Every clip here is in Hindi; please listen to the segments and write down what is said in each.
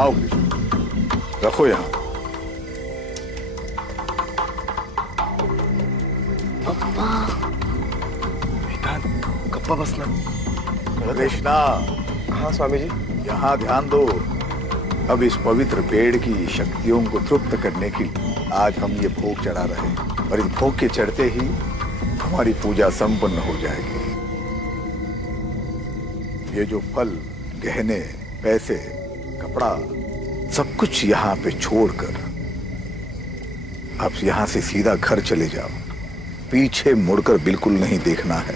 आओ कृष्ण, रखो यहाँ। गप्पा बसना। कृष्णा, हाँ स्वामी जी। यहाँ ध्यान दो। अब इस पवित्र पेड़ की शक्तियों को तृप्त करने के लिए आज हम ये भोग चढ़ा रहे हैं, और इस भोग के चढ़ते ही हमारी पूजा संपन्न हो जाएगी। ये जो फल, गहने, पैसे, कपड़ा, सब कुछ यहाँ पे छोड़कर अब यहाँ से सीधा घर चले जाओ। पीछे मुड़कर बिल्कुल नहीं देखना है,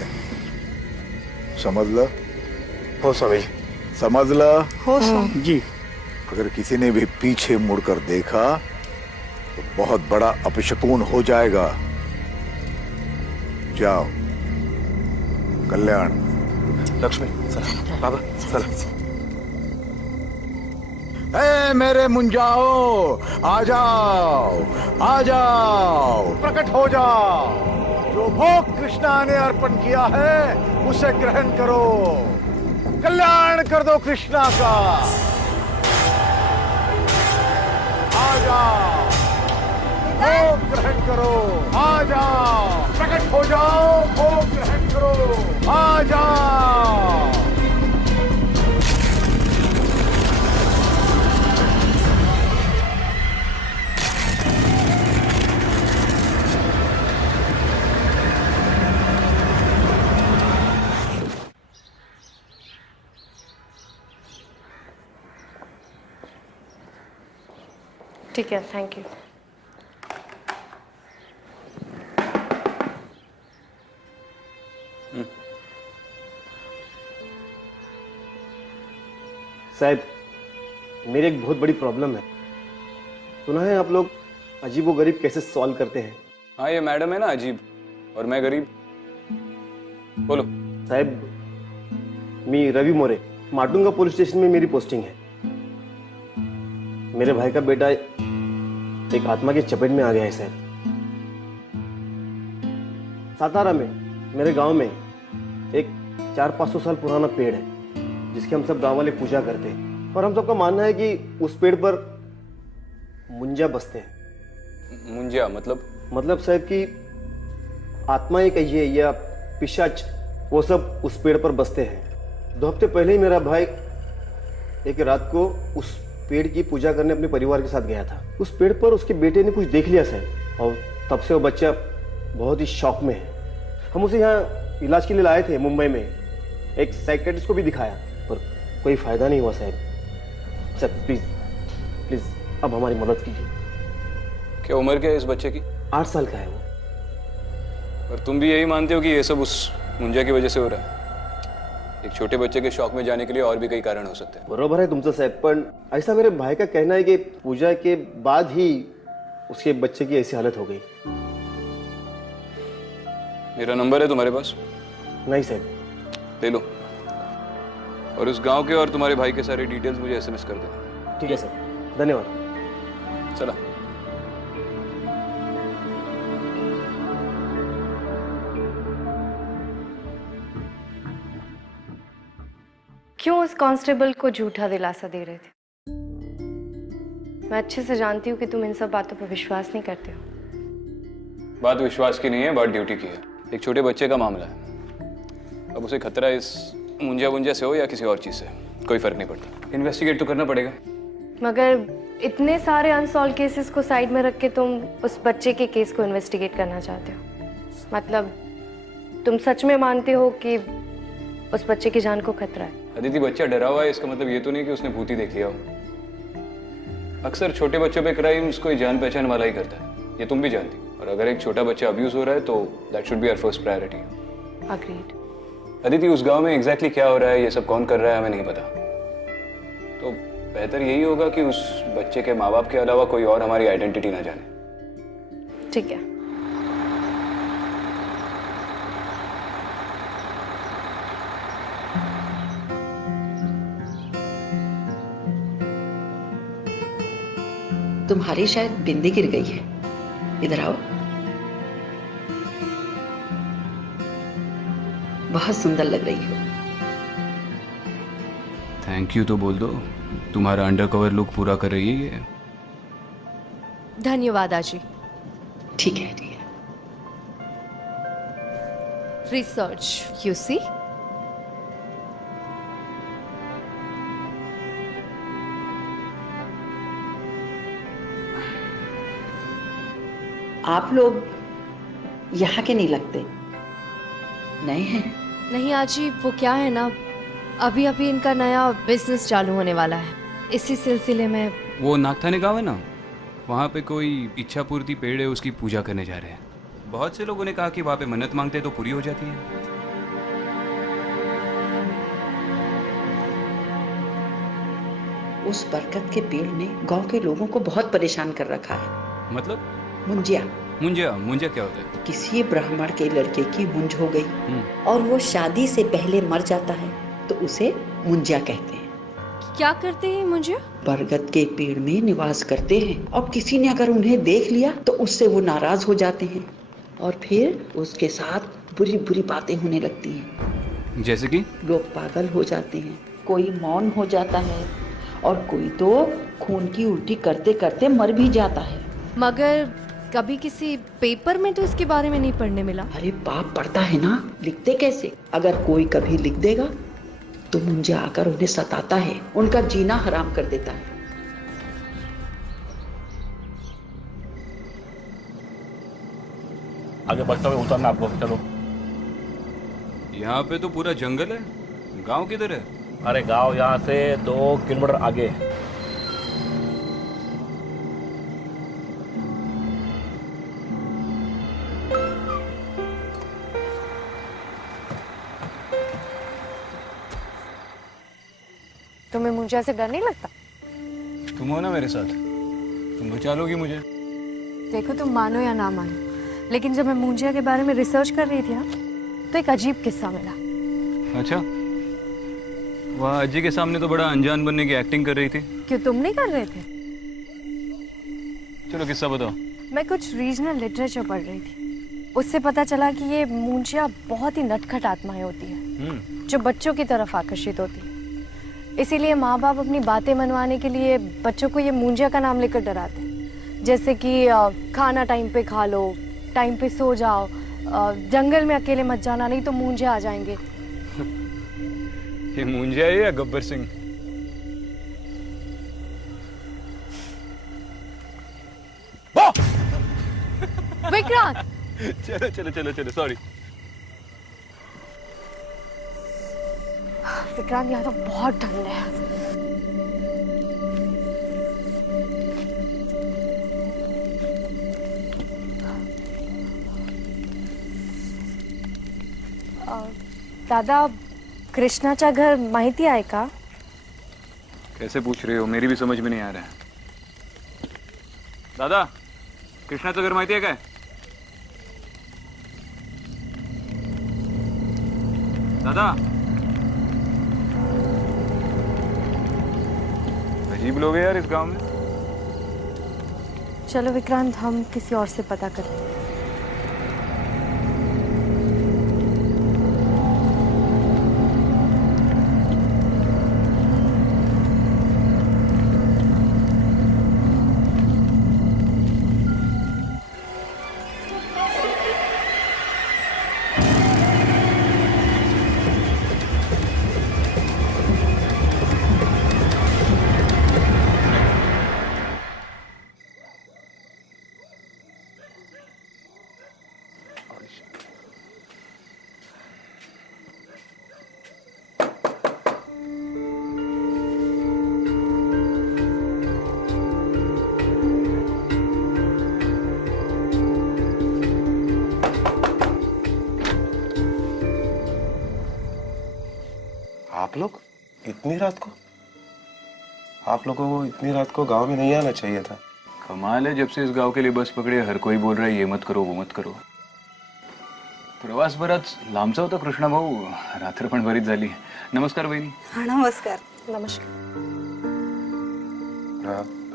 समझ लो? हो स्वामी जी। समझ लो? हो स्वामी जी। अगर किसी ने भी पीछे मुड़कर देखा तो बहुत बड़ा अपशकुन हो जाएगा। जाओ। कल्याण। लक्ष्मी चला, बाबा चला। ए मेरे मुंजाओ, आ जाओ, आ जाओ, प्रकट हो जाओ। जो भोग कृष्णा ने अर्पण किया है उसे ग्रहण करो। कल्याण कर दो कृष्णा का। आ जाओ, भोग ग्रहण करो। आ जाओ, प्रकट हो जाओ, भोग ग्रहण करो। आ जाओ। ठीक है, थैंक यू। साहब, मेरी एक बहुत बड़ी प्रॉब्लम है। सुना है आप लोग अजीब व गरीब कैसे सॉल्व करते हैं? हाँ, ये मैडम है ना अजीब, और मैं गरीब। बोलो। साहब, मी रवि मोरे, माटुंगा पुलिस स्टेशन में मेरी पोस्टिंग है। मेरे भाई का बेटा एक आत्मा की चपेट में आ गया है साहब। सातारा में मेरे गांव में एक 400-500 साल पुराना पेड़ है जिसकी हम सब गांव वाले पूजा करते हैं, और हम सबका मानना है कि उस पेड़ पर मुंजा बसते हैं। मुंजिया मतलब? मतलब साहब कि आत्माएं कहिए या पिशाच, वो सब उस पेड़ पर बसते हैं। 2 हफ्ते पहले ही मेरा भाई एक रात को उस पेड़ की पूजा करने अपने परिवार के साथ गया था। उस पेड़ पर उसके बेटे ने कुछ देख लिया साहब, और तब से वो बच्चा बहुत ही शौक में है। हम उसे यहाँ इलाज के लिए लाए थे मुंबई में, एक साइकियाट्रिस्ट को भी दिखाया, पर कोई फायदा नहीं हुआ साहब। सर प्लीज प्लीज अब हमारी मदद कीजिए। क्या उम्र क्या है इस बच्चे की? 8 साल का है वो। और तुम भी यही मानते हो कि ये सब उस मुंजिया की वजह से हो रहा है? एक छोटे बच्चे के शौक में जाने के लिए और भी कई कारण हो सकते हैं। बरोबर है तुमसे साहब, पर ऐसा मेरे भाई का कहना है कि पूजा के बाद ही उसके बच्चे की ऐसी हालत हो गई। मेरा नंबर है तुम्हारे पास? नहीं साहब। ले लो, और उस गांव के और तुम्हारे भाई के सारे डिटेल्स मुझे SMS कर देना। ठीक है सर, धन्यवाद। चला। क्यों उस कांस्टेबल को झूठा दिलासा दे रहे थे? मैं अच्छे से जानती हूँ कि तुम इन सब बातों पर विश्वास नहीं करते हो। बात विश्वास की नहीं है, बात ड्यूटी की है। एक छोटे बच्चे का मामला है। अब उसे खतरा इस मुंजिया से हो या किसी और चीज से, कोई फर्क नहीं पड़ता। इन्वेस्टिगेट तो करना पड़ेगा। मगर इतने सारे अनसॉल्व केसेस को साइड में रख के तुम उस बच्चे के केस को इन्वेस्टिगेट करना चाहते हो? मतलब तुम सच में मानते हो कि उस बच्चे की जान को खतरा है? अदिति, बच्चा डरा हुआ है इसका मतलब ये तो नहीं कि उसने भूत देख लिया हो। अक्सर छोटे बच्चों पे क्राइम्स कोई जान पहचान वाला ही करता है, ये तुम भी जानती हो। और अगर एक छोटा बच्चा अब्यूज हो रहा है तो that should be our first priority. Agreed. Aditi, उस गांव में एग्जैक्टली क्या हो रहा है, ये सब कौन कर रहा है, हमें नहीं पता। तो बेहतर यही होगा कि उस बच्चे के माँ बाप के अलावा कोई और हमारी आइडेंटिटी ना जाने। ठीक है। तुम्हारी शायद बिंदी गिर गई है, इधर आओ। बहुत सुंदर लग रही हो। थैंक यू तो बोल दो, तुम्हारा अंडरकवर लुक पूरा कर रही है ये। धन्यवाद आजी। ठीक है ठीक है। Research you see. आप लोग यहाँ के नहीं लगते, नए हैं। नहीं आजी, वो क्या है ना, अभी अभी इनका नया बिजनेस चालू होने वाला है, इसी सिलसिले में। वो नागथाने गाँव है ना, वहाँ पे कोई इच्छा पूर्ति पेड़ है, उसकी पूजा करने जा रहे हैं। बहुत से लोगों ने कहा कि वहाँ पे मन्नत मांगते तो पूरी हो जाती है। उस बरगद के पेड़ ने गांव के लोगों को बहुत परेशान कर रखा है। मतलब? मुंजिया। मुंजिया? मुंजिया क्या होता है? किसी ब्राह्मण के लड़के की मुंज हो गई और वो शादी से पहले मर जाता है तो उसे मुंजिया कहते हैं। क्या करते हैं मुझे? बरगद के पेड़ में निवास करते हैं और किसी ने अगर उन्हें देख लिया तो उससे वो नाराज हो जाते हैं और फिर उसके साथ बुरी बुरी बातें होने लगती हैं। जैसे कि? लोग पागल हो जाते हैं, कोई मौन हो जाता है और कोई तो खून की उल्टी करते करते मर भी जाता है। मगर कभी किसी पेपर में तो इसके बारे में नहीं पढ़ने मिला। अरे पाप पड़ता है ना, लिखते कैसे? अगर कोई कभी लिख देगा तो मुंजिया आकर उन्हें सताता है, उनका जीना हराम कर देता है। आगे बढ़ते हुए उतरना आपको, चलो। यहाँ पे तो पूरा जंगल है, गांव किधर है? अरे गांव यहाँ से 2 किलोमीटर आगे है। तुम्हें मुंजिया से डर नहीं लगता? तुम हो ना मेरे साथ, तुम बचा लोगी मुझे। देखो, तुम मानो या ना मानो, लेकिन जब मैं मुंजिया के बारे में रिसर्च कर रही थी ना, तो एक अजीब किस्सा मिला। अच्छा, वह अजी के सामने तो बड़ा अनजान बनने की एक्टिंग कर रही थी। क्यों, तुम नहीं कर रहे थे? चलो किस्सा बताओ। मैं कुछ रीजनल लिटरेचर पढ़ रही थी, उससे पता चला कि ये मुंजिया बहुत ही नटखट आत्माएं होती हैं जो बच्चों की तरफ आकर्षित होती है। इसीलिए माँ बाप अपनी बातें मनवाने के लिए बच्चों को ये मुंजिया का नाम लेकर डराते हैं, जैसे कि खाना टाइम पे खा लो, टाइम पे सो जाओ, जंगल में अकेले मत जाना नहीं तो मुंजिया आ जाएंगे। ये मुंजिया है या गब्बर सिंह? विक्रांत! चलो चलो चलो चलो, सॉरी। विक्रांत, यहाँ तो बहुत ठंड है। दादा, कृष्णाचा घर माहिती आहे का? कैसे पूछ रहे हो, मेरी भी समझ में नहीं आ रहा है। दादा, कृष्णाचं घर माहिती आहे काय? दादा, अजीब लोग हैं यार इस गांव में। चलो विक्रांत, हम किसी और से पता करते हैं। आप लोग इतनी रात को? आप लोगों को इतनी रात को गांव में नहीं आना चाहिए था। कमाल है, जब से इस गांव के लिए बस पकड़ी हर कोई बोल रहा है ये मत करो वो मत करो। प्रवास बराच लांबचा होता कृष्णा भाऊ, रात्र पण बरीच झाली। नमस्कार बहिणी। हाँ नमस्कार। नमस्कार।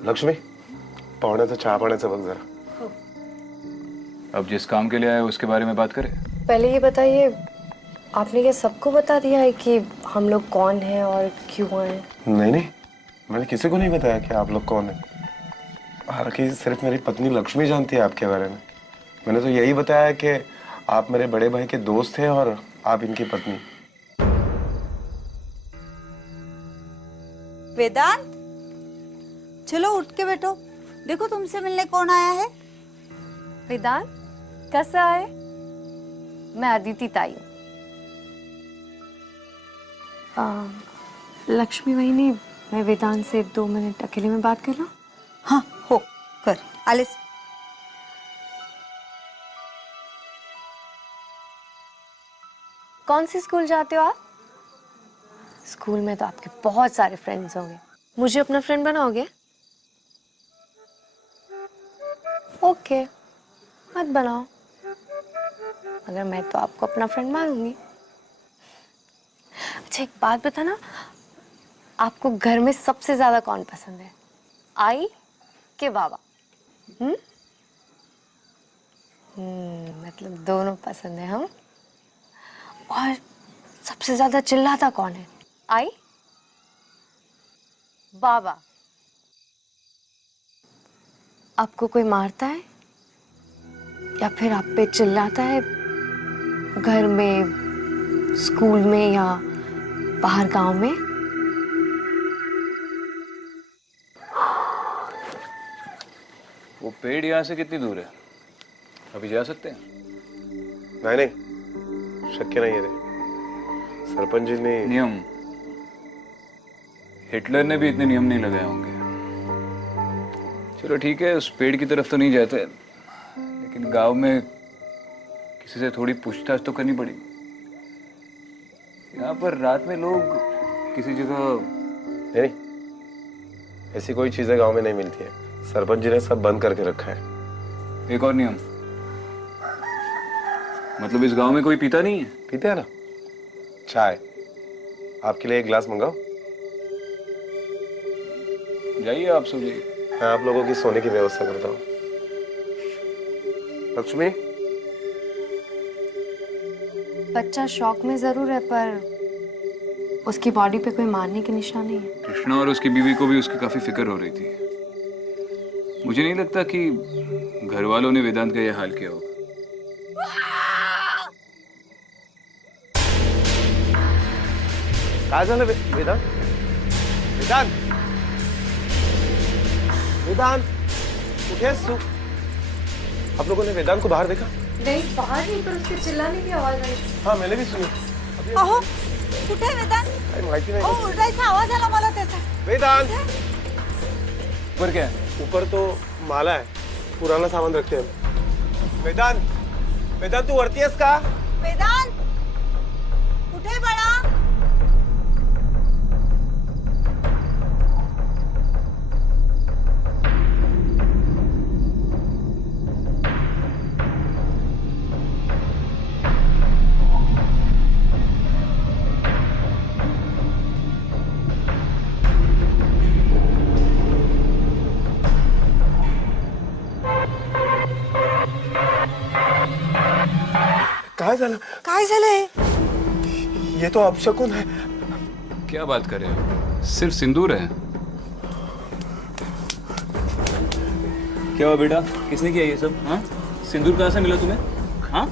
लक्ष्मी, पाहुण्याचं चहा पाण्याचं बघ जरा। अब जिस काम के लिए आए उसके बारे में बात करें। पहले ये बताइए, आपने क्या सबको बता दिया है कि हम लोग कौन हैं और क्यों आए? नहीं नहीं, मैंने किसी को नहीं बताया कि आप लोग कौन है। हालांकि सिर्फ मेरी पत्नी लक्ष्मी जानती है आपके बारे में। मैंने तो यही बताया कि आप मेरे बड़े भाई के दोस्त हैं और आप इनकी पत्नी। वेदांत, चलो उठ के बैठो। देखो तुमसे मिलने कौन आया है। वेदांत कैसा है? मैं अदिति ताई हूँ। लक्ष्मी वहीनी, मैं वेदांत से 2 मिनट अकेले में बात कर रहा हूँ। हाँ हो कर आलिस। कौन सी स्कूल जाते हो आप? स्कूल में तो आपके बहुत सारे फ्रेंड्स होंगे, मुझे अपना फ्रेंड बनाओगे? ओके, मत बनाओ, मगर मैं तो आपको अपना फ्रेंड मानूंगी। अच्छा एक बात बताना, आपको घर में सबसे ज्यादा कौन पसंद है, आई के बाबा? मतलब दोनों पसंद है हम। और सबसे ज्यादा चिल्लाता कौन है, आई बाबा? आपको कोई मारता है या फिर आप पे चिल्लाता है घर में, स्कूल में या बाहर गांव में? वो पेड़ यहाँ से कितनी दूर है? अभी जा सकते हैं? नहीं नहीं, शक्य नहीं है रे। सरपंच जी ने नियम, हिटलर ने भी इतने नियम नहीं लगाए होंगे। चलो ठीक है, उस पेड़ की तरफ तो नहीं जाते, लेकिन गांव में किसी से थोड़ी पूछताछ तो करनी पड़ेगी। यहाँ पर रात में लोग किसी जगह नहीं, ऐसी कोई चीजें गांव में नहीं मिलती है। सरपंच जी ने सब बंद करके रखा है। एक और नियम, मतलब इस गांव में कोई पीता नहीं है? पीते हैं ना चाय। आपके लिए एक गिलास मंगाओ? जाइए, आप सो जाइए। मैं आप लोगों की सोने की व्यवस्था करता हूँ। लक्ष्मी, बच्चा शौक में जरूर है, पर उसकी बॉडी पे कोई मारने के निशान नहीं है। कृष्णा और उसकी बीवी को भी उसकी काफी फिक्र हो रही थी। मुझे नहीं लगता कि घर वालों ने वेदांत का यह हाल किया होगा। काय झालं वेदांत? वेदांत, वेदांत कुठे आहेस तू? आप लोगों ने वेदांत को बाहर देखा? नहीं, बाहर नहीं, पर उसके चिल्लाने की आवाज आई। हाँ मैंने भी सुनी। अहो कुठे आहे वेदांत? काही माहिती नाही। अहो ओरडायचा आवाज आला मला त्याचा। वेदांत, ऊपर क्या है? ऊपर तो माला है, पुराना सामान रखते हैं। वेदांत, वेदांत तू वरती आहेस का? वेदांत कुठे आहे बाळा? काय झालं? काय झालंय? ये तो अपशकुन है। क्या बात कर रहे हो? सिर्फ सिंदूर है। क्या हुआ बेटा, किसने किया ये सब? हाँ, सिंदूर कहाँ से मिला तुम्हें? हाँ,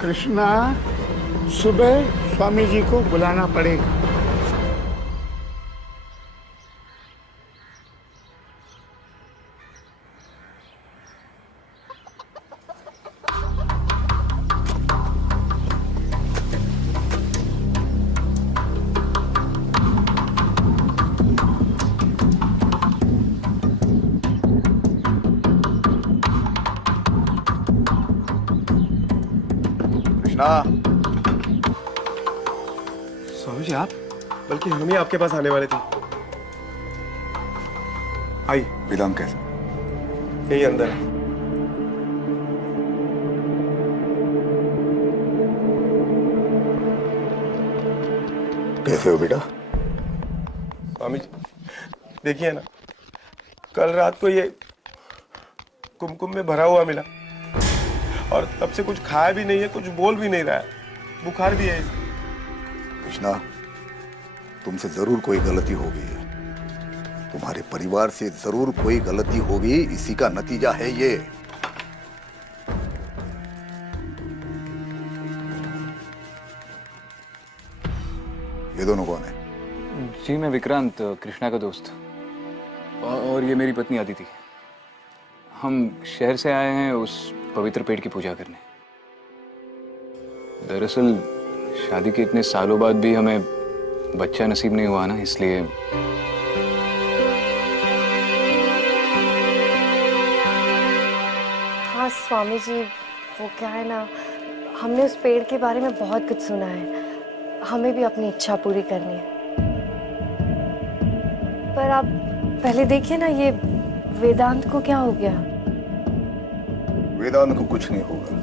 कृष्णा, सुबह स्वामी जी को बुलाना पड़ेगा। स्वामी जी आप? बल्कि हम ही आपके पास आने वाले थे। आई वेदांत कैसे? यही अंदर है। कैसे हो बेटा? स्वामी जी देखिए ना, कल रात को ये कुमकुम में भरा हुआ मिला और तब से कुछ खाया भी नहीं है, कुछ बोल भी नहीं रहा है, बुखार भी है। कृष्णा, तुमसे जरूर कोई गलती होगी, तुम्हारे परिवार से जरूर कोई गलती होगी, इसी का नतीजा है ये। ये दोनों कौन है? जी मैं विक्रांत, कृष्णा का दोस्त, और ये मेरी पत्नी आदिति। हम शहर से आए हैं उस पवित्र पेड़ की पूजा करने। दरअसल शादी के इतने सालों बाद भी हमें बच्चा नसीब नहीं हुआ ना, इसलिए। हाँ स्वामी जी, वो क्या है ना, हमने उस पेड़ के बारे में बहुत कुछ सुना है, हमें भी अपनी इच्छा पूरी करनी है। पर आप पहले देखिए ना, ये वेदांत को क्या हो गया? वेदांत को कुछ नहीं होगा।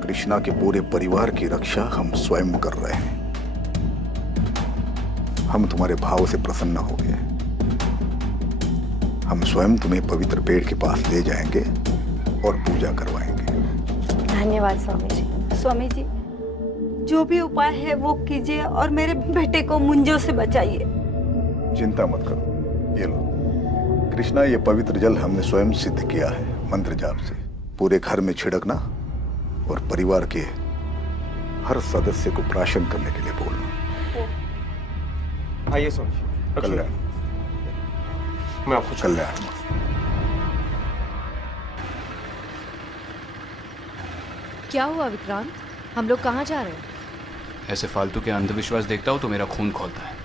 कृष्णा के पूरे परिवार की रक्षा हम स्वयं कर रहे हैं। हम तुम्हारे भाव से प्रसन्न हो गए। हम स्वयं तुम्हें पवित्र पेड़ के पास ले जाएंगे और पूजा करवाएंगे। धन्यवाद स्वामी जी। स्वामी जी, जो भी उपाय है वो कीजिए और मेरे बेटे को मुंजों से बचाइए। चिंता मत करो, ये लो। कृष्णा, ये पवित्र जल हमने स्वयं सिद्ध किया है मंत्र जाप से। पूरे घर में छिड़कना और परिवार के हर सदस्य को प्राशन करने के लिए बोलना। आइए स्वामी। कल्याण, मैं आपको कल्याण। क्या हुआ विक्रांत, हम लोग कहाँ जा रहे हैं? ऐसे फालतू के अंधविश्वास देखता हूँ तो मेरा खून खौलता है।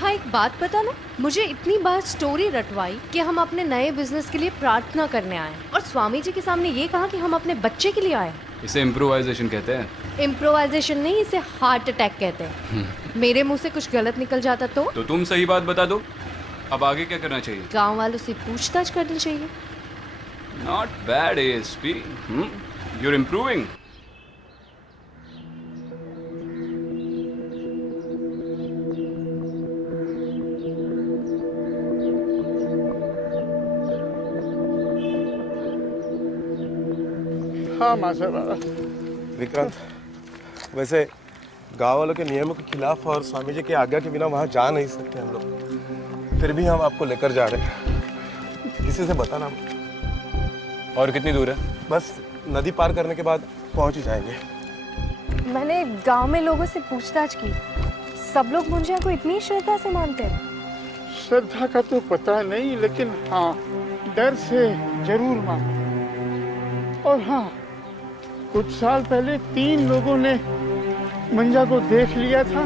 हाँ एक बात पता ना, मुझे इतनी बार स्टोरी रटवाई कि हम अपने नए बिजनेस के लिए प्रार्थना करने आए और स्वामी जी के सामने ये कहा कि हम अपने बच्चे के लिए आए। इसे इम्प्रोवाइजेशन कहते हैं। इम्प्रोवाइजेशन नहीं, इसे हार्ट अटैक कहते हैं। मेरे मुंह से कुछ गलत निकल जाता तो तुम सही बात बता दो। अब आगे क्या करना चाहिए? गांव वालों से पूछताछ करनी चाहिए। Not bad ASP, you're improving. हाँ माशाल्लाह। विक्रांत, वैसे गांव वालों के नियमों के खिलाफ और स्वामी जी की आज्ञा के बिना वहां जा नहीं सकते हम लोग, फिर भी हम आपको लेकर जा रहे हैं। किसी से बताना। और कितनी दूर है? बस नदी पार करने के बाद पहुंच ही जाएंगे। मैंने गांव में लोगों से पूछताछ की, सब लोग मुंजिया को इतनी श्रद्धा से मानते हैं। श्रद्धा का तो पता नहीं, लेकिन हाँ डर से जरूर मानो। और हाँ, कुछ साल पहले 3 लोगों ने मंजा को देख लिया था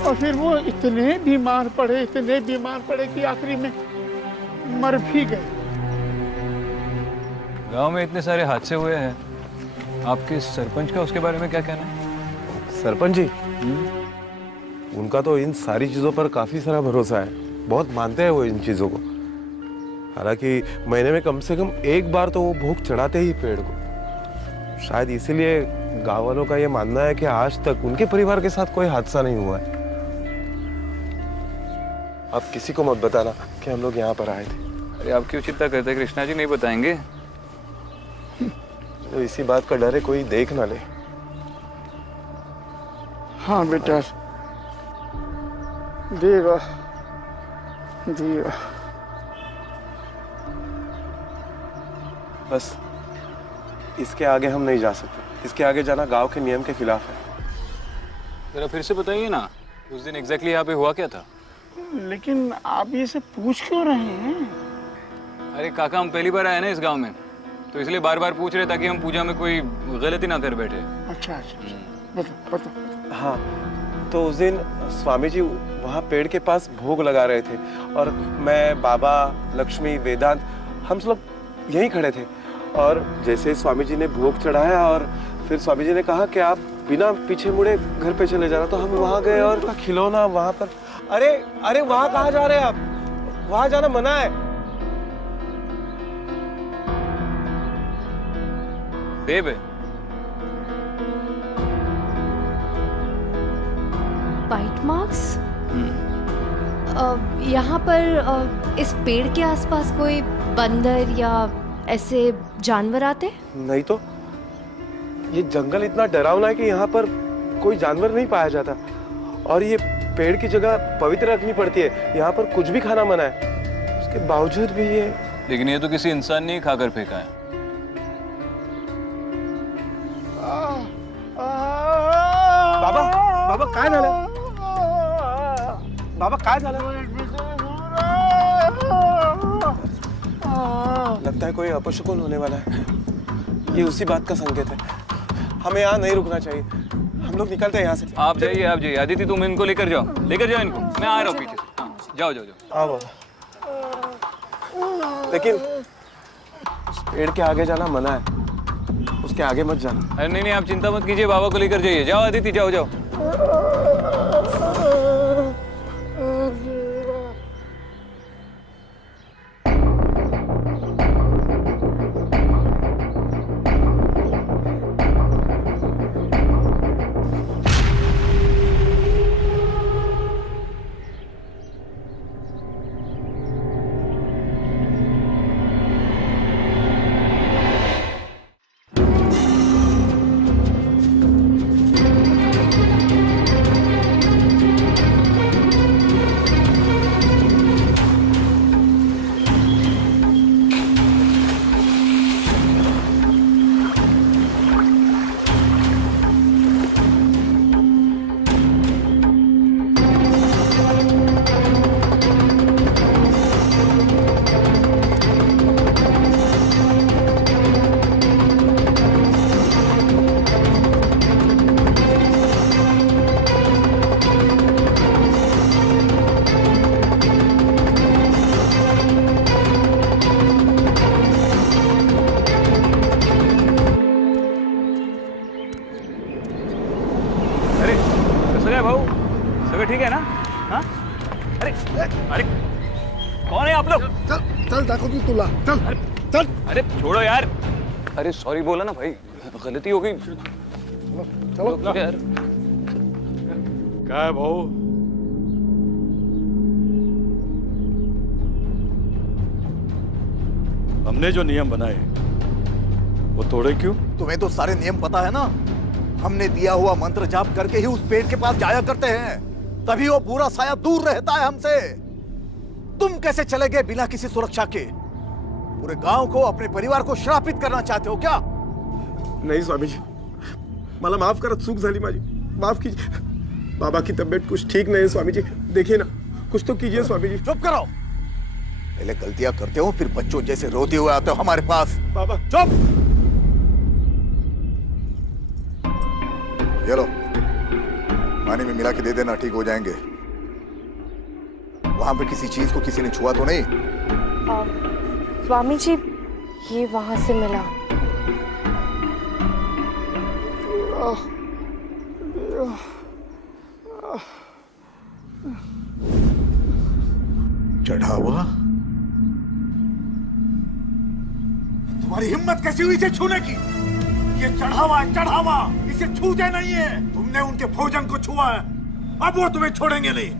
और फिर वो इतने बीमार पड़े कि आखिरी में मर भी गए। गांव में इतने सारे हादसे हुए हैं, आपके सरपंच का उसके बारे में क्या कहना है? सरपंच जी, उनका तो इन सारी चीजों पर काफी सारा भरोसा है, बहुत मानते हैं वो इन चीजों को। हालांकि महीने में कम से कम एक बार तो वो भोग चढ़ाते ही पेड़ को। शायद इसीलिए गांव वालों का ये मानना है कि आज तक उनके परिवार के साथ कोई हादसा नहीं हुआ है। आप किसी को मत बताना कि हम लोग यहाँ पर आए थे। अरे आप क्यों चिंता करते हैं कृष्णा जी, नहीं बताएंगे। तो इसी बात का डर है कोई देख ना ले। हाँ बेटा, देवा देवा। बस इसके आगे हम नहीं जा सकते। इसके आगे जाना गांव के नियम के खिलाफ है। जरा फिर से बताइए ना, उस दिन एग्जैक्टली यहाँ पे हुआ क्या था? लेकिन आप ये सब पूछ क्यों रहे हैं? अरे काका, हम पहली बार आए ना इस गांव में, तो इसलिए बार बार पूछ रहे ताकि हम पूजा में कोई गलती ना कर बैठे। अच्छा, बताओ। हाँ, तो उस दिन स्वामी जी वहाँ पेड़ के पास भोग लगा रहे थे और मैं, बाबा, लक्ष्मी, वेदांत, हम सब लोग यहीं खड़े थे। और जैसे स्वामी जी ने भोग चढ़ाया और फिर स्वामी जी ने कहा कि आप बिना पीछे मुड़े घर पे चले जाना, तो हम वहाँ गए और खिलौना वहाँ पर। अरे वहाँ कहाँ जा रहे हैं आप? वहाँ जाना मना है। देव है। Bite marks? यहाँ पर इस पेड़ के आसपास कोई बंदर या ऐसे जानवर आते? नहीं तो, ये जंगल इतना डरावना है कि यहाँ पर कोई जानवर नहीं पाया जाता। और ये पेड़ की जगह पवित्र रखनी पड़ती है, यहाँ पर कुछ भी खाना मना है, उसके बावजूद भी ये। लेकिन ये तो किसी इंसान ने ही खाकर फेंका है। बाबा बाबा काय झालं? बाबा काय झालं? लगता है कोई अपशकुन होने वाला है। ये उसी बात का संकेत है। हमें यहाँ नहीं रुकना चाहिए, हम लोग निकलते हैं यहाँ से। आप जाइए आदित्य, तुम इनको लेकर जाओ इनको, मैं आ रहा हूँ पीछे से। हाँ, जाओ। हाँ बाबा, लेकिन उस पेड़ के आगे जाना मना है, उसके आगे मत जाना। अरे नहीं, आप चिंता मत कीजिए, बाबा को लेकर जाइए। जाओ आदित्य, जाओ। भाऊ सगळं ठीक आहे ना? हाँ? अरे कौन है आप लोग? चल दाखवतो तुला, चल। अरे छोड़ो यार, अरे सॉरी बोला ना भाई, गलती हो गई। चलो यार। काय भाऊ, हमने जो नियम बनाए वो तोड़े क्यों? तुम्हें तो सारे नियम पता है ना। हमने दिया हुआ मंत्र जाप करके ही उस पेड़ के पास जाया करते हैं, तभी वो बुरा साया दूर रहता है हमसे। तुम कैसे चले गए बिना किसी सुरक्षा के? पूरे गांव को, अपने परिवार को श्रापित करना चाहते हो क्या? नहीं स्वामी जी, मला माफ करा, चूक झाली माझी, माफ कीजिए। बाबा की तबीयत कुछ ठीक नहीं है स्वामी जी, देखिए ना, कुछ तो कीजिए स्वामी जी। चुप करो, पहले गलतियां करते हो फिर बच्चों जैसे रोते हुए आते हो हमारे पास। बाबा चुप। ये लो, पानी में मिला के दे देना, ठीक हो जाएंगे। वहां पे किसी चीज को किसी ने छुआ तो नहीं? स्वामी जी, ये वहां से मिला। चढ़ावा? तुम्हारी हिम्मत कैसी हुई इसे छूने की? ये चढ़ावा है, चढ़ावा, इसे छूते नहीं है। तुमने उनके भोजन को छुआ है, अब वो तुम्हें छोड़ेंगे नहीं।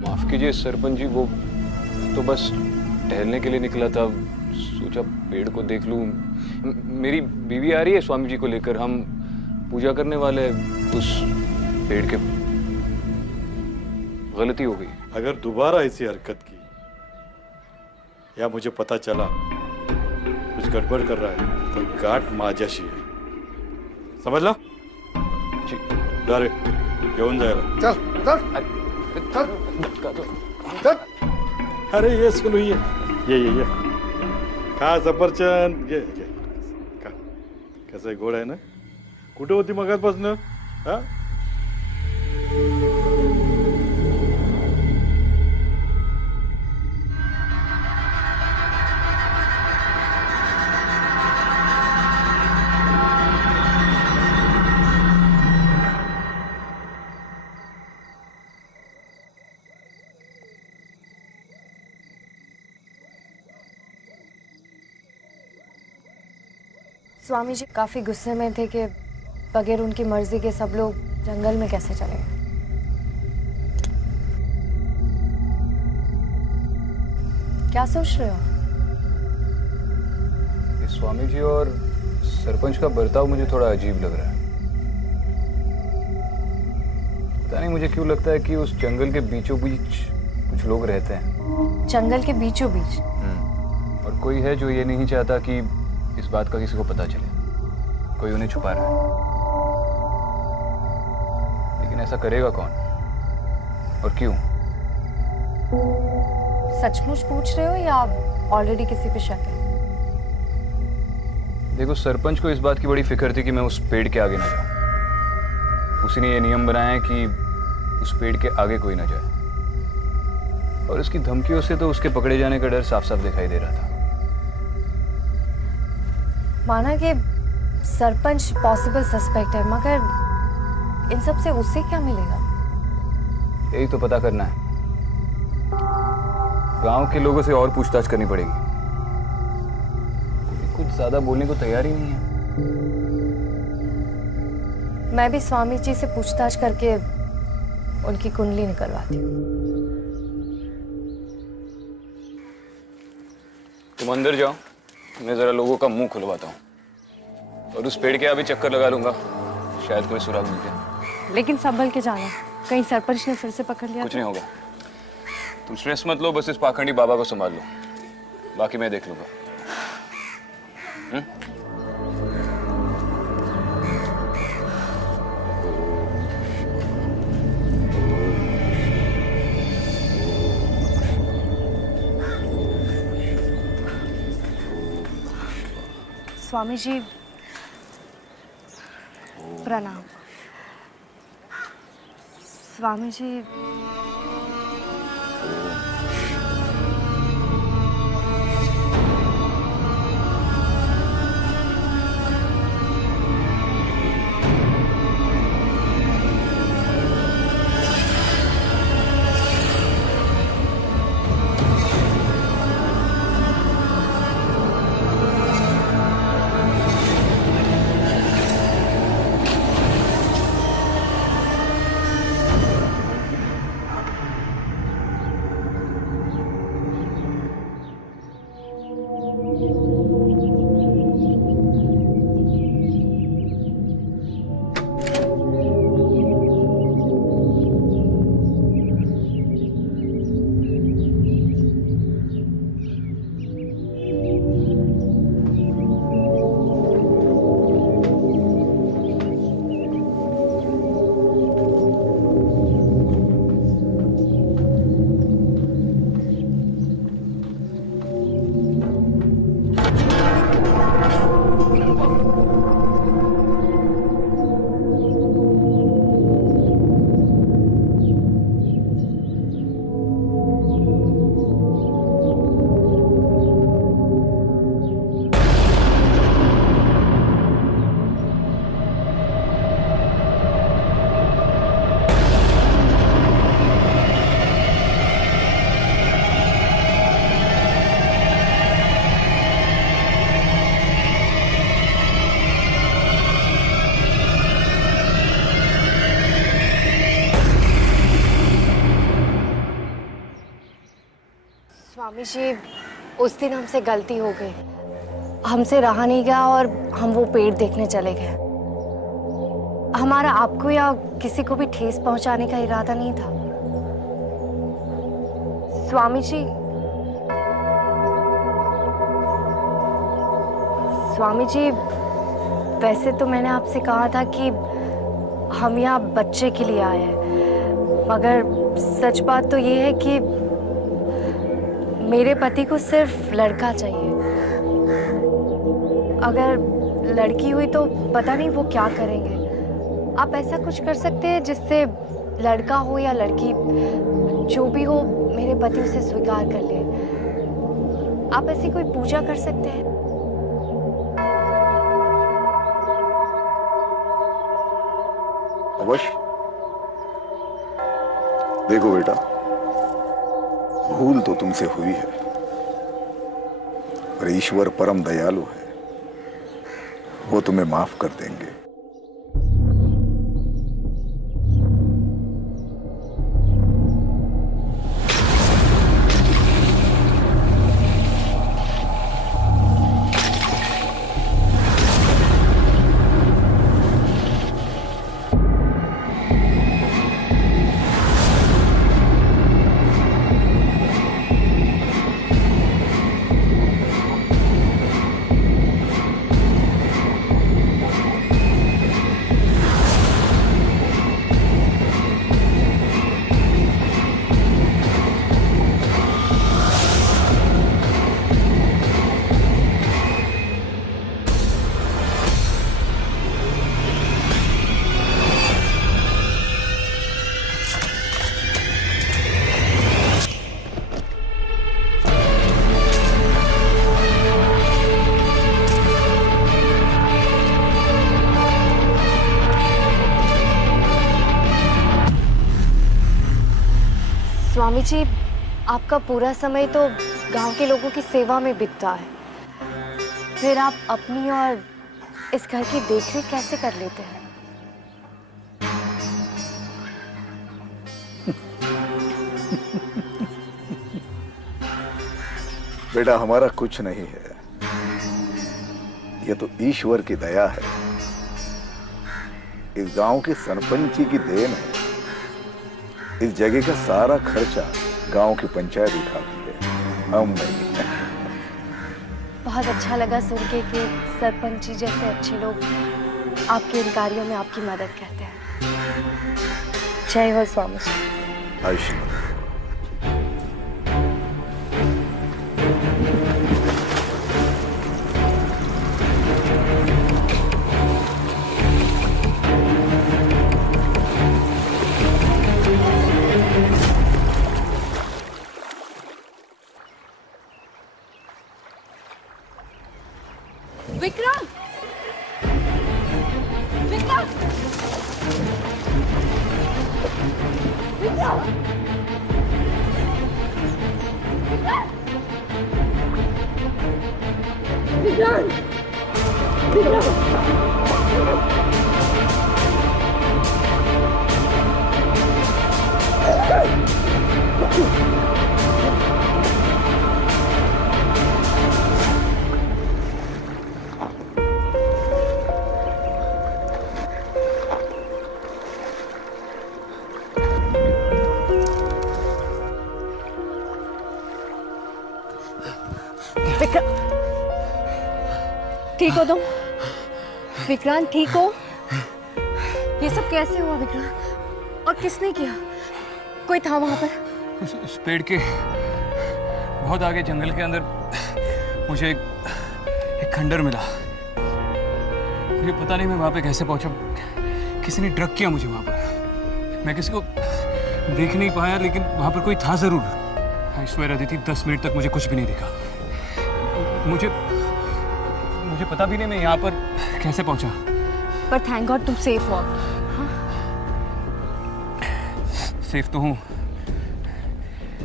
माफ कीजिए सरपंच जी, वो तो बस टहलने के लिए निकला था, सोचा पेड़ को देख लूं। मेरी बीवी आ रही है स्वामी जी को लेकर, हम पूजा करने वाले हैं उस पेड़ के। गलती हो गई। अगर दोबारा ऐसी हरकत की या मुझे पता चला कुछ गड़बड़ कर रहा है तो गाठ माझ्याशी है, समझला? जा रे, घेऊन जायला। चल चल चल। अरे ये सुनो, ये खा सफरचंद, ये खा। कसं गोड आहे ना? कुठे होती मगाचपासून? हा? स्वामी जी काफी गुस्से में थे कि बगैर उनकी मर्जी के सब लोग जंगल में कैसे चले गए। क्या सोच रहे हो? स्वामी जी और सरपंच का बर्ताव मुझे थोड़ा अजीब लग रहा है। पता नहीं मुझे क्यों लगता है कि उस जंगल के बीचों बीच कुछ लोग रहते हैं। जंगल के बीचों बीच? और कोई है जो ये नहीं चाहता कि इस बात का किसी को पता चले, कोई उन्हें छुपा रहा है। लेकिन ऐसा करेगा कौन और क्यों? सचमुच पूछ रहे हो या ऑलरेडी किसी पे शक है? देखो, सरपंच को इस बात की बड़ी फिक्र थी कि मैं उस पेड़ के आगे ना जाऊं। उसी ने ये नियम बनाया है कि उस पेड़ के आगे कोई ना जाए, और उसकी धमकियों से तो उसके पकड़े जाने का डर साफ साफ दिखाई दे रहा था। माना कि सरपंच पॉसिबल सस्पेक्ट है, मगर इन सब से उससे क्या मिलेगा? यही तो पता करना है। गांव के लोगों से और पूछताछ करनी पड़ेगी। कोई कुछ ज्यादा बोलने को तैयार ही नहीं है। मैं भी स्वामी जी से पूछताछ करके उनकी कुंडली निकलवाती हूँ। तुम अंदर जाओ, मैं जरा लोगों का मुंह खुलवाता हूँ, और उस पेड़ के अभी चक्कर लगा लूंगा, शायद कोई सुराग मिल जाए। लेकिन संभल के जाना, कहीं सरपंच ने फिर से पकड़ लिया। कुछ नहीं होगा, तुम स्ट्रेस मत लो, बस इस पाखंडी बाबा को संभाल लो, बाकी मैं देख लूंगा। स्वामी जी प्रणाम। स्वामी जी स्वामी जी, उस दिन हमसे गलती हो गई, हमसे रहा नहीं गया और हम वो पेड़ देखने चले गए। हमारा आपको या किसी को भी ठेस पहुंचाने का इरादा नहीं था। स्वामी जी, स्वामी जी, वैसे तो मैंने आपसे कहा था कि हम यहाँ बच्चे के लिए आए हैं, मगर सच बात तो ये है कि मेरे पति को सिर्फ लड़का चाहिए। अगर लड़की हुई तो पता नहीं वो क्या करेंगे। आप ऐसा कुछ कर सकते हैं जिससे लड़का हो या लड़की, जो भी हो, मेरे पति उसे स्वीकार कर ले। आप ऐसी कोई पूजा कर सकते हैं? अवश्य। देखो बेटा, भूल तो तुमसे हुई है, पर ईश्वर परम दयालु है, वो तुम्हें माफ कर देंगे। स्वामी जी, आपका पूरा समय तो गांव के लोगों की सेवा में बीतता है, फिर आप अपनी और इस घर की देखरेख कैसे कर लेते हैं? बेटा, हमारा कुछ नहीं है, ये तो ईश्वर की दया है। इस गांव के सरपंच जी की देन है। इस जगह का सारा खर्चा गांव की पंचायत उठाती है, हम नहीं। बहुत अच्छा लगा सुन के कि सरपंच जी जैसे अच्छे लोग आपके इन कार्यों में आपकी मदद करते हैं। जय हो स्वामी जी। आयुष्मान। विक्रम, विक्रम, ठीक हो तुम? विक्रांत ठीक हो? ये सब कैसे हुआ विक्रांत? और किसने किया? कोई था वहां पर? उस पेड़ के बहुत आगे जंगल के अंदर मुझे एक खंडर मिला। मुझे पता नहीं मैं वहां पे कैसे पहुंचा। किसी ने ड्रग किया मुझे वहां पर। मैं किसी को देख नहीं पाया, लेकिन वहां पर कोई था जरूर। आई स्वेयर अदिति, 10 मिनट तक मुझे कुछ भी नहीं दिखा। मुझे पता भी नहीं मैं यहाँ पर कैसे पहुंचा। पर थैंक गॉड तुम सेफ हो। सेफ तो हूँ,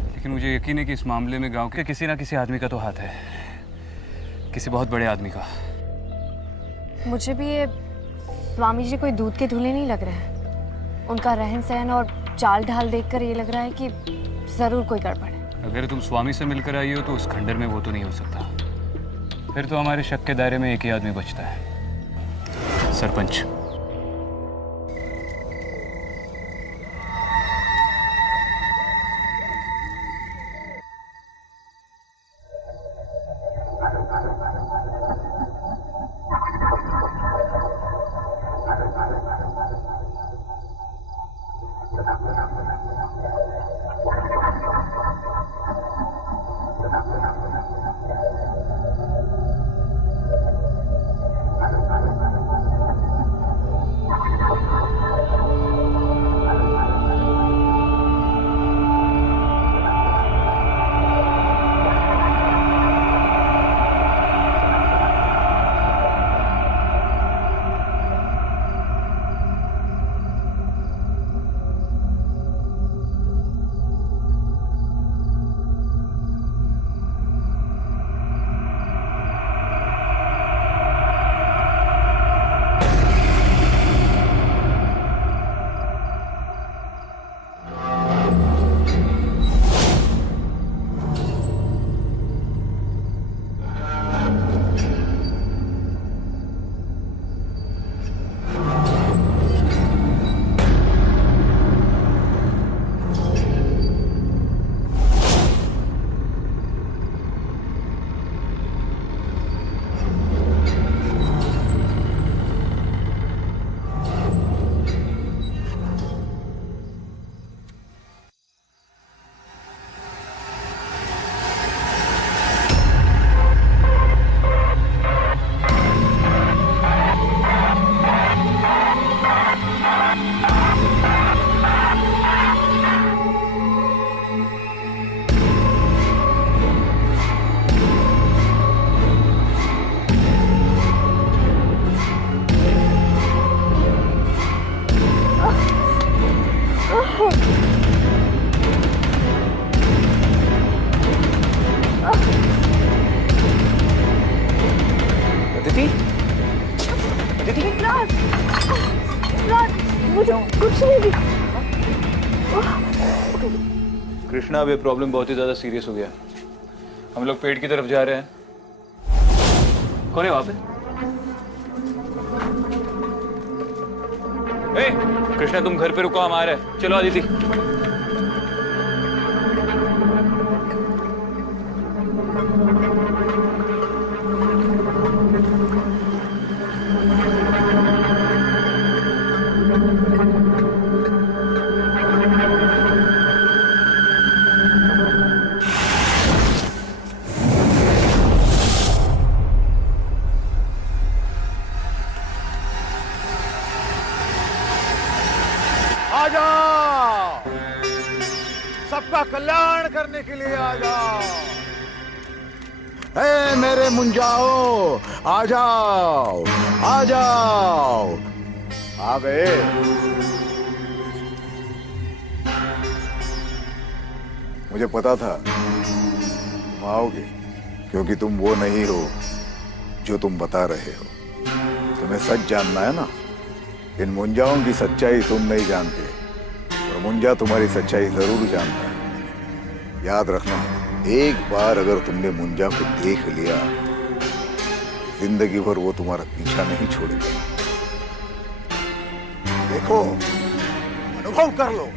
लेकिन मुझे यकीन है कि इस मामले में गांव के किसी ना किसी आदमी का तो हाथ है, किसी बहुत बड़े आदमी का। मुझे भी ये स्वामी जी कोई दूध के धुले नहीं लग रहे हैं। उनका रहन सहन और चाल ढाल देखकर ये लग रहा है कि जरूर कोई गड़बड़ है। अगर तुम स्वामी से मिलकर आई हो तो उस खंडर में वो तो नहीं हो सकता। फिर तो हमारे शक के दायरे में एक ही आदमी बचता है, सरपंच। विक्रांत, विक्रांत, मुझे कुछ नहीं दिखा। कृष्णा, अब ये प्रॉब्लम बहुत ही ज्यादा सीरियस हो गया। हम लोग पेड़ की तरफ जा रहे हैं। कौन है वहां पे? ए, कृष्णा तुम घर पे रुको, हम आ रहे हैं। चलो आदिति। आ जाओ, सबका कल्याण करने के लिए आ जाओ। ए मेरे मुंजाओ, आ जाओ, आ जाओ। आ गए। मुझे पता था तुम आओगे, क्योंकि तुम वो नहीं हो जो तुम बता रहे हो। तुम्हें सच जानना है ना। इन मुंजाओं की सच्चाई तुम नहीं जानते, और मुंजा तुम्हारी सच्चाई जरूर जानता है। याद रखना, एक बार अगर तुमने मुंजा को देख लिया, जिंदगी भर वो तुम्हारा पीछा नहीं छोड़ेगा। देखो, अनुभव कर लो।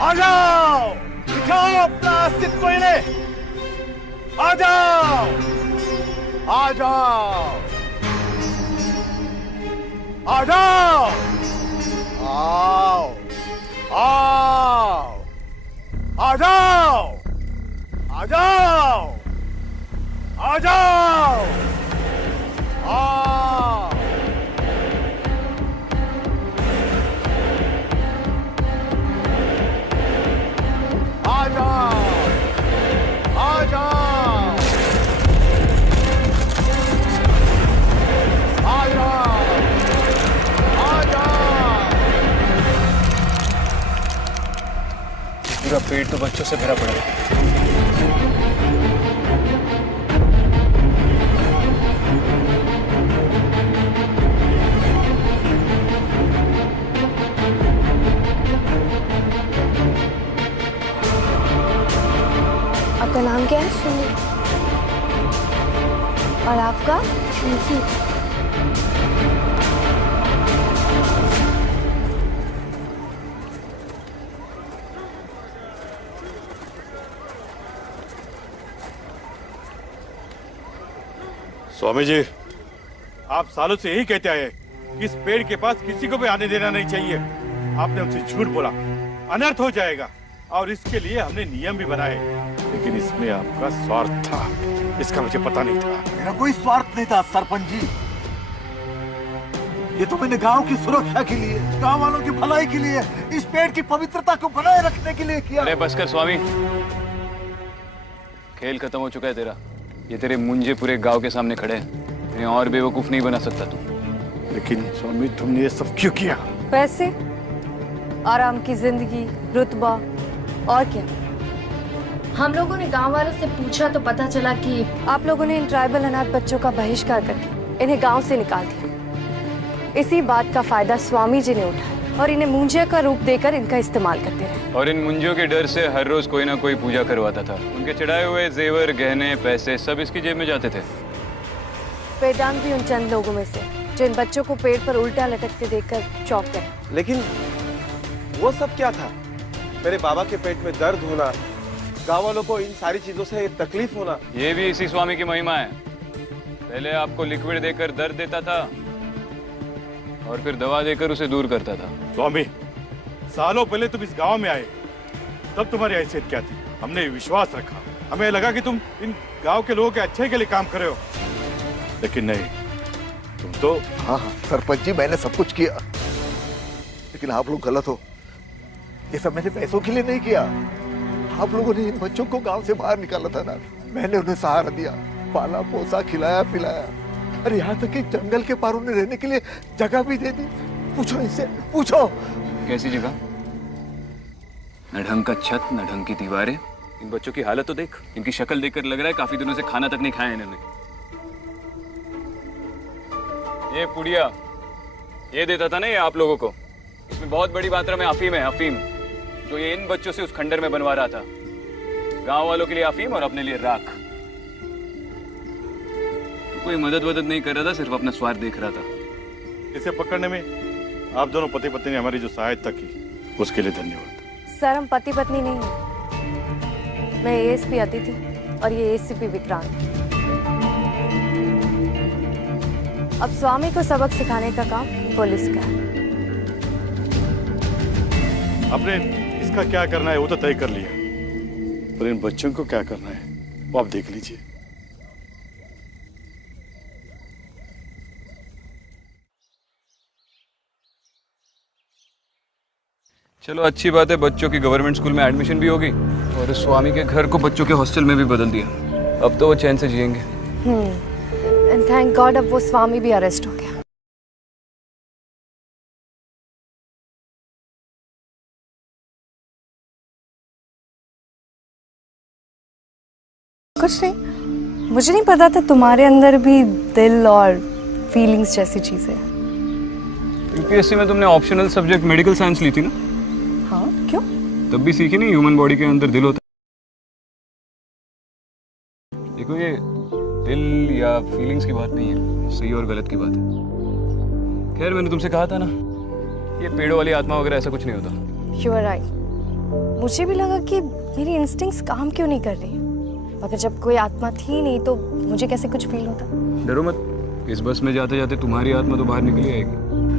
आ जाओ, दिखाओ अपना अस्तित्व इन्हें। आ जाओ, आ जाओ, आ जाओ, आओ, आओ, आ जाओ, आ जाओ, आ जाओ, आओ। आ जाओ, आ जाओ, आ जाओ, आ जाओ। पूरा पेट तो बच्चों से भरा पड़ा है। आपका नाम क्या है? सुनी। और आपका? शिल्पी। स्वामी जी, आप सालों से यही कहते आए कि इस पेड़ के पास किसी को भी आने देना नहीं चाहिए। आपने उनसे झूठ बोला, अनर्थ हो जाएगा, और इसके लिए हमने नियम भी बनाए। लेकिन इसमें आपका स्वार्थ था, इसका मुझे पता नहीं था। मेरा कोई स्वार्थ नहीं था सरपंच जी। ये तो मैंने गांव की सुरक्षा के लिए, गांव वालों की भलाई के लिए, इस पेड़ की पवित्रता को बनाए रखने के लिए किया। अरे बस कर स्वामी, खेल खत्म हो चुका है तेरा। ये तेरे मुंजे पूरे गांव के सामने खड़े हैं। इन्हें और बेवकूफ नहीं बना सकता तू। लेकिन स्वामी, तुमने ये सब क्यों किया? पैसे, आराम की जिंदगी, रुतबा, और क्या? हम लोगों ने गांव वालों से पूछा तो पता चला कि आप लोगों ने इन ट्राइबल अनाथ बच्चों का बहिष्कार करके इन्हें गांव से निकाल दिया। इसी बात का फायदा स्वामी जी ने उठाया और इन्हें मुंजिया का रूप देकर इनका इस्तेमाल करते रहे। और इन मुंजियों के डर से हर रोज कोई ना कोई पूजा करवाता था। उनके चढ़ाए हुए जेवर, गहने, पैसे सब इसकी जेब में जाते थे। वेदांत भी उन चंद लोगों में से जो इन बच्चों को पेड़ पर उल्टा लटकते देखकर चौंक गए। लेकिन वो सब क्या था? मेरे बाबा के पेट में दर्द होना, गाँव वालों को इन सारी चीजों से तकलीफ होना, ये भी इसी स्वामी की महिमा है। पहले आपको लिक्विड देकर दर्द देता था और फिर दवा देकर उसे दूर करता था। स्वामी, सालों पहले तुम इस गांव में आए, तब तुम्हारी हैसियत क्या थी? हमने विश्वास रखा, हमें लगा कि तुम इन गांव के लोगों के अच्छे के लिए काम कर रहे हो, लेकिन नहीं, तुम तो। हाँ हाँ सरपंच जी, मैंने सब कुछ किया, लेकिन आप लोग गलत हो। ये सब मैंने पैसों के लिए नहीं किया। आप लोगों ने इन बच्चों को गांव से बाहर निकाला था ना, मैंने उन्हें सहारा दिया, पाला पोसा, खिलाया पिलाया, अरे यहाँ तक कि जंगल के पार उन्हें रहने के लिए जगह भी दे दी। पूछो इनसे, पूछो। कैसी जगह? न ढंग का छत, न ढंग की दीवारें। इन बच्चों की हालत तो देख। इनकी शक्ल देखकर लग रहा है काफी दिनों से खाना तक नहीं खाया इन्होंने। ये पुड़िया ये देता था ना ये आप लोगों को, इसमें बहुत बड़ी मात्रा में अफीम है, अफीम जो ये इन बच्चों से उस खंडर में बनवा रहा था। गांव वालों के लिए अफीम और अपने लिए राख। कोई मदद वदद नहीं कर रहा था, सिर्फ अपना स्वार्थ देख रहा था। इसे पकड़ने में आप दोनों पति पत्नी ने हमारी जो सहायता की उसके लिए धन्यवाद। सर हम पति पत्नी नहीं हैं। मैं एएसपी अदिति और ये एसीपी विक्रांत। अब स्वामी को सबक सिखाने का काम पुलिस का है। आपने इसका क्या करना है वो तो तय कर लिया, पर इन बच्चों को क्या करना है वो आप देख लीजिए। चलो अच्छी बात है, बच्चों की गवर्नमेंट स्कूल में एडमिशन भी होगी और स्वामी के घर को बच्चों के हॉस्टल में भी बदल दिया। अब तो वो चैन से जिएंगे। एंड थैंक गॉड अब वो स्वामी भी अरेस्ट हो गया। कुछ नहीं, मुझे नहीं पता था तुम्हारे अंदर भी दिल और फीलिंग्स जैसी चीजें। यूपीएससी में तुमने ऑप्शनल सब्जेक्ट मेडिकल साइंस ली थी ना? हाँ क्यों? तब भी सीखी नहीं ह्यूमन बॉडी के अंदर दिल होता है। देखो ये दिल या फीलिंग्स की बात नहीं है, सही और गलत की बात है। खैर मैंने तुमसे कहा था ना, ये पेड़ों वाली आत्मा वगैरह ऐसा कुछ नहीं होता। You are right. मुझे भी लगा कि मेरी इंस्टिंक्ट्स काम क्यों नहीं कर रही हैं। मगर जब कोई आत्मा थी नहीं तो मुझे कैसे कुछ फील होता। डरो मत, इस बस में जाते जाते तुम्हारी आत्मा तो बाहर निकली आएगी।